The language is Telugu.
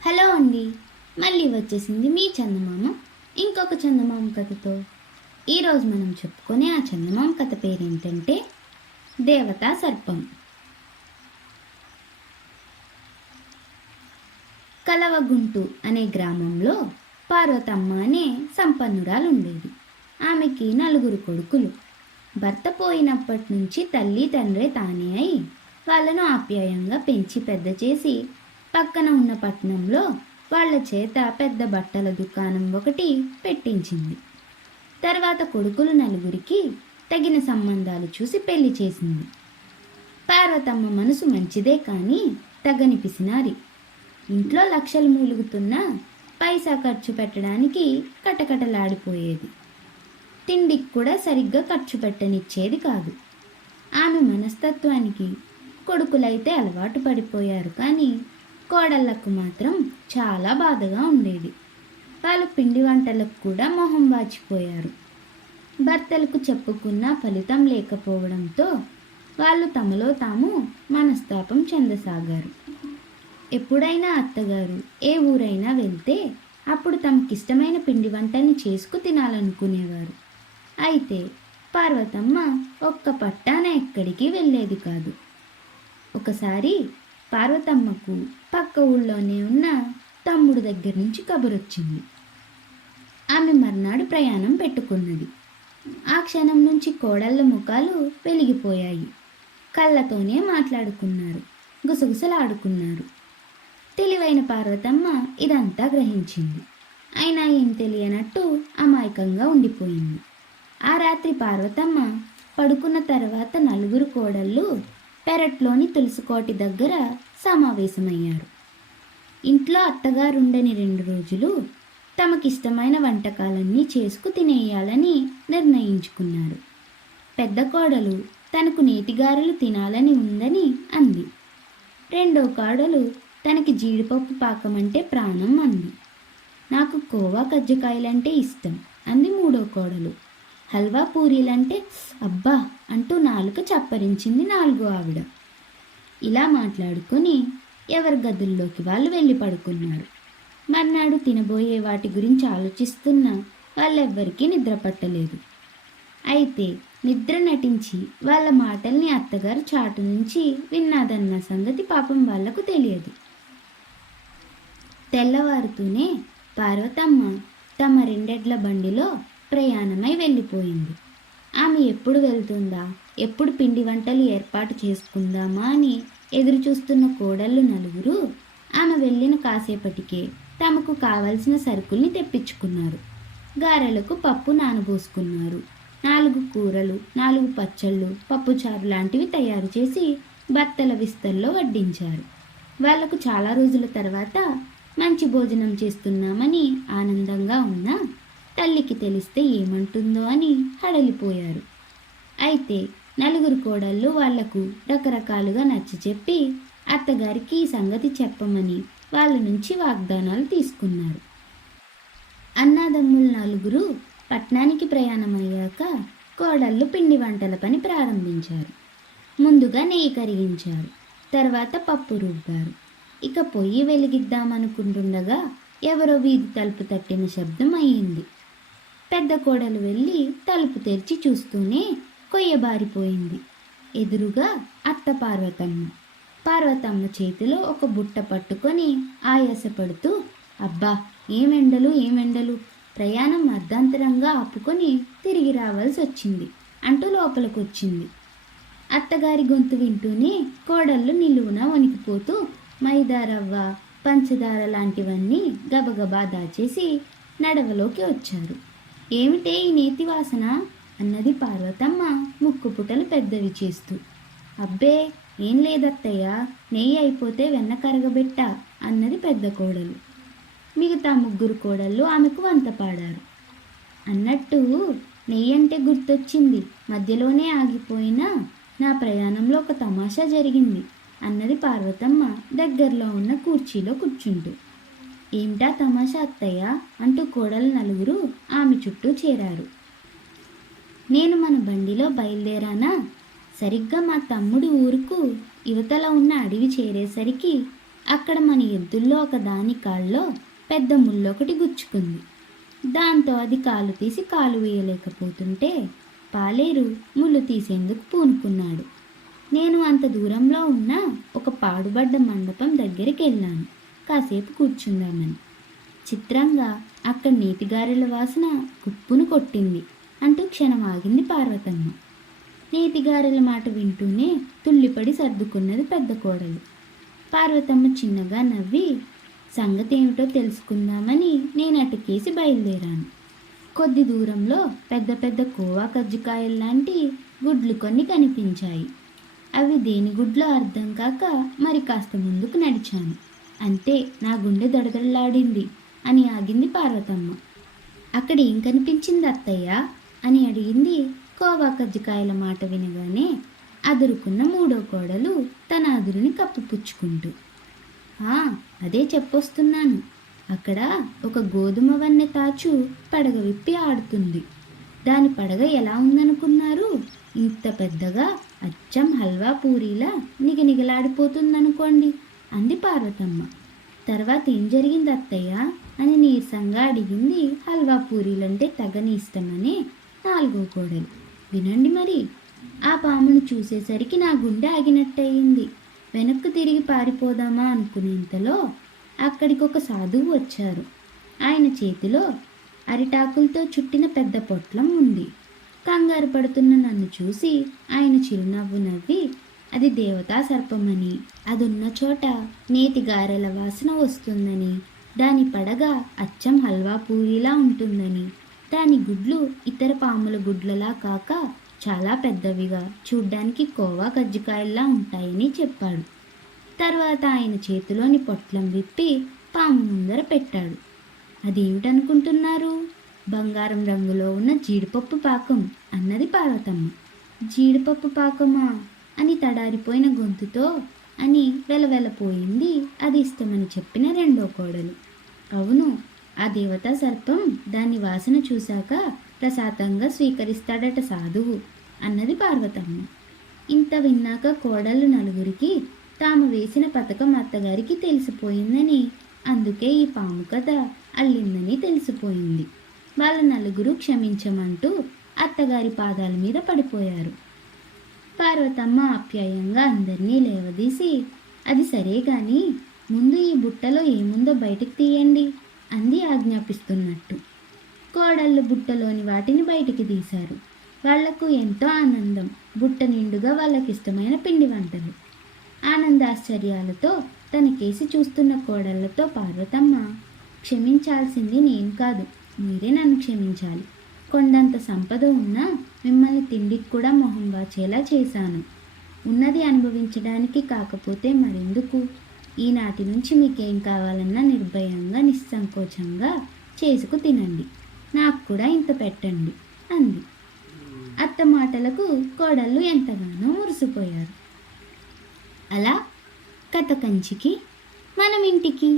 హలో అండి, మళ్ళీ వచ్చేసింది మీ చందమామ ఇంకొక చందమామ కథతో. ఈరోజు మనం చెప్పుకునే ఆ చందమామ కథ పేరేంటంటే దేవతా సర్పం. కలవగుంటు అనే గ్రామంలో పార్వతమ్మ అనే సంపన్నురాలు ఉండేది. ఆమెకి 4 కొడుకులు. భర్త పోయినప్పటి నుంచి తల్లి తండ్రి తానే అయి వాళ్ళను ఆప్యాయంగా పెంచి పెద్ద చేసి పక్కన ఉన్న పట్టణంలో వాళ్ళ చేత పెద్ద బట్టల దుకాణం ఒకటి పెట్టించింది. తర్వాత కొడుకులు 4కి తగిన సంబంధాలు చూసి పెళ్లి చేసింది. పార్వతమ్మ మనసు మంచిదే కానీ తగని పిసినారి. ఇంట్లో లక్షలు మూలుగుతున్నా పైసా ఖర్చు పెట్టడానికి కటకటలాడిపోయేది. తిండికి కూడా సరిగ్గా ఖర్చు పెట్టనిచ్చేది కాదు. ఆమె మనస్తత్వానికి కొడుకులైతే అలవాటు పడిపోయారు కానీ కోడళ్లకు మాత్రం చాలా బాధగా ఉండేది. వాళ్ళు పిండి వంటలకు కూడా మొహం వాచిపోయారు. భర్తలకు చెప్పుకున్న ఫలితం లేకపోవడంతో వాళ్ళు తమలో తాము మనస్తాపం చెందసాగారు. ఎప్పుడైనా అత్తగారు ఏ ఊరైనా వెళ్తే అప్పుడు తమకిష్టమైన పిండి వంటల్ని చేసుకు తినాలనుకునేవారు. అయితే పార్వతమ్మ ఒక్క పట్టాన ఎక్కడికి వెళ్ళేది కాదు. ఒకసారి పార్వతమ్మకు పక్క ఊళ్ళోనే ఉన్న తమ్ముడు దగ్గర నుంచి కబురొచ్చింది. ఆమె మర్నాడు ప్రయాణం పెట్టుకున్నది. ఆ క్షణం నుంచి కోడళ్ళ ముఖాలు వెలిగిపోయాయి. కళ్ళతోనే మాట్లాడుకున్నారు, గుసగుసలాడుకున్నారు. తెలివైన పార్వతమ్మ ఇదంతా గ్రహించింది. అయినా ఏం తెలియనట్టు అమాయకంగా ఉండిపోయింది. ఆ రాత్రి పార్వతమ్మ పడుకున్న తర్వాత 4 కోడళ్ళు పెరట్లోని తులసికోటి దగ్గర సమావేశమయ్యారు. ఇంట్లో అత్తగారుండని 2 రోజులు తమకిష్టమైన వంటకాలన్నీ చేసుకు తినేయాలని నిర్ణయించుకున్నారు. పెద్ద కోడలు తనకు నేతిగారెలు తినాలని ఉందని అంది. రెండో కోడలు తనకి జీడిపప్పు పాకం అంటే ప్రాణం అంది. నాకు కోవా కజ్జికాయలంటే ఇష్టం అంది మూడో కోడలు. హల్వా పూరీలంటే అబ్బా అంటూ నాలుక చప్పరించింది 4వ ఆవిడ. ఇలా మాట్లాడుకొని ఎవరి గదుల్లోకి వాళ్ళు వెళ్ళి పడుకున్నారు. మర్నాడు తినబోయే వాటి గురించి ఆలోచిస్తున్న వాళ్ళెవ్వరికీ నిద్ర పట్టలేదు. అయితే నిద్ర నటించి వాళ్ళ మాటల్ని అత్తగారు చాటు నుంచి విన్నాదన్న సంగతి పాపం వాళ్లకు తెలియదు. తెల్లవారుతూనే పార్వతమ్మ తమ 2 ఎడ్ల బండిలో ప్రయాణమై వెళ్ళిపోయింది. ఆమె ఎప్పుడు వెళ్తుందా, ఎప్పుడు పిండి వంటలు ఏర్పాటు చేసుకుందామా అని ఎదురు చూస్తున్న కోడళ్ళు 4 ఆమె వెళ్ళిన కాసేపటికే తమకు కావలసిన సరుకుల్ని తెప్పించుకున్నారు. గారెలకు పప్పు నానబోసుకున్నారు. 4 కూరలు, 4 పచ్చళ్ళు, పప్పుచారు లాంటివి తయారు చేసి బత్తల విస్తల్లో వడ్డించారు. వాళ్లకు చాలా రోజుల తర్వాత మంచి భోజనం చేస్తున్నామని ఆనందంగా ఉన్నా తల్లికి తెలిస్తే ఏమంటుందో అని హడలిపోయారు. అయితే 4 కోడళ్ళు వాళ్లకు రకరకాలుగా నచ్చచెప్పి అత్తగారికి ఈ సంగతి చెప్పమని వాళ్ళ నుంచి వాగ్దానాలు తీసుకున్నారు. అన్నాదమ్ములు 4 పట్నానికి ప్రయాణమయ్యాక కోడళ్ళు పిండి వంటల పని ప్రారంభించారు. ముందుగా నెయ్యి కరిగించారు, తర్వాత పప్పు రుబ్బారు. ఇక పొయ్యి వెలిగిద్దామనుకుంటుండగా ఎవరో వీధి తలుపు తట్టిన శబ్దం అయ్యింది. పెద్ద కోడలు వెళ్ళి తలుపు తెరిచి చూస్తూనే కొయ్యబారిపోయింది. ఎదురుగా అత్త పార్వతమ్మ. పార్వతమ్మ చేతిలో ఒక బుట్ట పట్టుకొని ఆయాసపడుతూ, అబ్బా ఏమెండలు, ప్రయాణం అర్ధాంతరంగా ఆపుకొని తిరిగి రావాల్సి వచ్చింది అంటూ లోపలికొచ్చింది. అత్తగారి గొంతు వింటూనే కోడళ్ళు నిలువున వణికిపోతూ మైదా రవ్వ, పంచదార లాంటివన్నీ గబగబా దాచేసి నడవలోకి వచ్చారు. ఏమిటే ఈ నేతి వాసన అన్నది పార్వతమ్మ ముక్కుపుటలు పెద్దవి చేస్తూ. అబ్బే ఏం లేదత్తయ్య, నెయ్యి అయిపోతే వెన్న కరగబెట్టా అన్నది పెద్ద కోడలు. మిగతా 3 కోడళ్ళు ఆమెకు వంత పాడారు. అన్నట్టు నెయ్యి అంటే గుర్తొచ్చింది, మధ్యలోనే ఆగిపోయినా నా ప్రయాణంలో ఒక తమాషా జరిగింది అన్నది పార్వతమ్మ దగ్గరలో ఉన్న కుర్చీలో కూర్చుంటూ. ఏమిటా తమాషా అత్తయ్య అంటూ కోడలు 4 ఆమె చుట్టూ చేరారు. నేను మన బండిలో బయలుదేరానా, సరిగ్గా మా తమ్ముడి ఊరుకు యువతల ఉన్న అడవి చేరేసరికి అక్కడ మన ఎద్దుల్లో ఒక దాని కాళ్ళలో పెద్ద ముళ్ళొకటి గుచ్చుకుంది. దాంతో అది కాలు తీసి కాలు వేయలేకపోతుంటే పాలేరు ముళ్ళు తీసేందుకు పూనుకున్నాడు. నేను అంత దూరంలో ఉన్న ఒక పాడుబడ్డ మండపం దగ్గరికి వెళ్ళాను కాసేపు కూర్చుందామని. చిత్రంగా అక్కడ నేతిగారెల వాసన కుప్పును కొట్టింది అంటూ క్షణం ఆగింది పార్వతమ్మ. నేతిగారెల మాట వింటూనే తుల్లిపడి సర్దుకున్నది పెద్ద కోడలు. పార్వతమ్మ చిన్నగా నవ్వి సంగతి ఏమిటో తెలుసుకుందామని నేను అటుకేసి బయలుదేరాను. కొద్ది దూరంలో పెద్ద పెద్ద కోవా కజ్జికాయల్లాంటి గుడ్లు కొన్ని కనిపించాయి. అవి దేని గుడ్లో అర్థం కాక మరి కాస్త ముందుకు నడిచాను. అంతే, నా గుండె దడదడలాడింది. అని ఆగింది పార్వతమ్మ. అక్కడ ఏం కనిపించింది అత్తయ్య అని అడిగింది కోవా కజ్జికాయల మాట వినగానే అదురుకున్న మూడో కోడలు తన అదురుని కప్పిపుచ్చుకుంటూ. అదే చెప్పొస్తున్నాను. అక్కడ ఒక గోధుమ వన్నె తాచు పడగ విప్పి ఆడుతుంది. దాని పడగ ఎలా ఉందనుకున్నారు? ఇంత పెద్దగా, అచ్చం హల్వా పూరీలా నిగనిగలాడిపోతుందనుకోండి అంది పార్వతమ్మ. తర్వాత ఏం జరిగింది అత్తయ్య అని నీరసంగా అడిగింది హల్వా పూరీలంటే తగని ఇష్టమని నాలుగో కోడలు. వినండి మరి. ఆ పామును చూసేసరికి నా గుండె ఆగినట్టయింది. వెనక్కు తిరిగి పారిపోదామా అనుకునేంతలో అక్కడికి ఒక సాధువు వచ్చారు. ఆయన చేతిలో అరిటాకులతో చుట్టిన పెద్ద పొట్లం ఉంది. కంగారు పడుతున్న నన్ను చూసి ఆయన చిరునవ్వు నవ్వి అది దేవతా సర్పమని, అదున్న చోట నేతి గారెల వాసన వస్తుందని, దాని పడగ అచ్చం హల్వా పూరీలా ఉంటుందని, దాని గుడ్లు ఇతర పాముల గుడ్లలా కాక చాలా పెద్దవిగా, చూడ్డానికి కోవా కజ్జికాయల్లా ఉంటాయని చెప్పాడు. తర్వాత ఆయన చేతిలోని పొట్లం విప్పి పాము ముందర పెట్టాడు. అదేమిటనుకుంటున్నారు? బంగారం రంగులో ఉన్న జీడిపప్పు పాకం అన్నది పార్వతమ్మ. జీడిపప్పు పాకమా అని తడారిపోయిన గొంతుతో అని వెలవెలపోయింది అది ఇష్టమని చెప్పిన రెండో కోడలు. అవును, ఆ దేవతా సర్పం దాన్ని వాసన చూశాక ప్రసాదంగా స్వీకరిస్తాడట సాధువు అన్నది పార్వతమ్మ. ఇంత విన్నాక కోడళ్ళు నలుగురికి తాము వేసిన పథకం అత్తగారికి తెలిసిపోయిందని, అందుకే ఈ పాము కథ అల్లిందని తెలిసిపోయింది. వాళ్ళ నలుగురు క్షమించమంటూ అత్తగారి పాదాల మీద పడిపోయారు. పార్వతమ్మ ఆప్యాయంగా అందరినీ లేవదీసి, అది సరే కానీ ముందు ఈ బుట్టలో ఏముందో బయటికి తీయండి అంది ఆజ్ఞాపిస్తున్నట్టు. కోడళ్ళు బుట్టలోని వాటిని బయటికి తీశారు. వాళ్లకు ఎంతో ఆనందం. బుట్ట నిండుగా వాళ్ళకిష్టమైన పిండి వంటలు. ఆనందాశ్చర్యాలతో తనకేసి చూస్తున్న కోడళ్లతో పార్వతమ్మ, క్షమించాల్సింది నేను కాదు, మీరే నన్ను క్షమించాలి. కొండంత సంపద ఉన్నా మిమ్మల్ని తిండికి కూడా మొహం వాచేలా చేశాను. ఉన్నది అనుభవించడానికి కాకపోతే మరెందుకు? ఈనాటి నుంచి మీకేం కావాలన్నా నిర్భయంగా నిస్సంకోచంగా చేసుకు తినండి. నాకు కూడా ఇంత పెట్టండి అంది. అత్త మాటలకు కోడళ్ళు ఎంతగానో మురిసిపోయారు. అలా కథ కంచికి మనం ఇంటికి.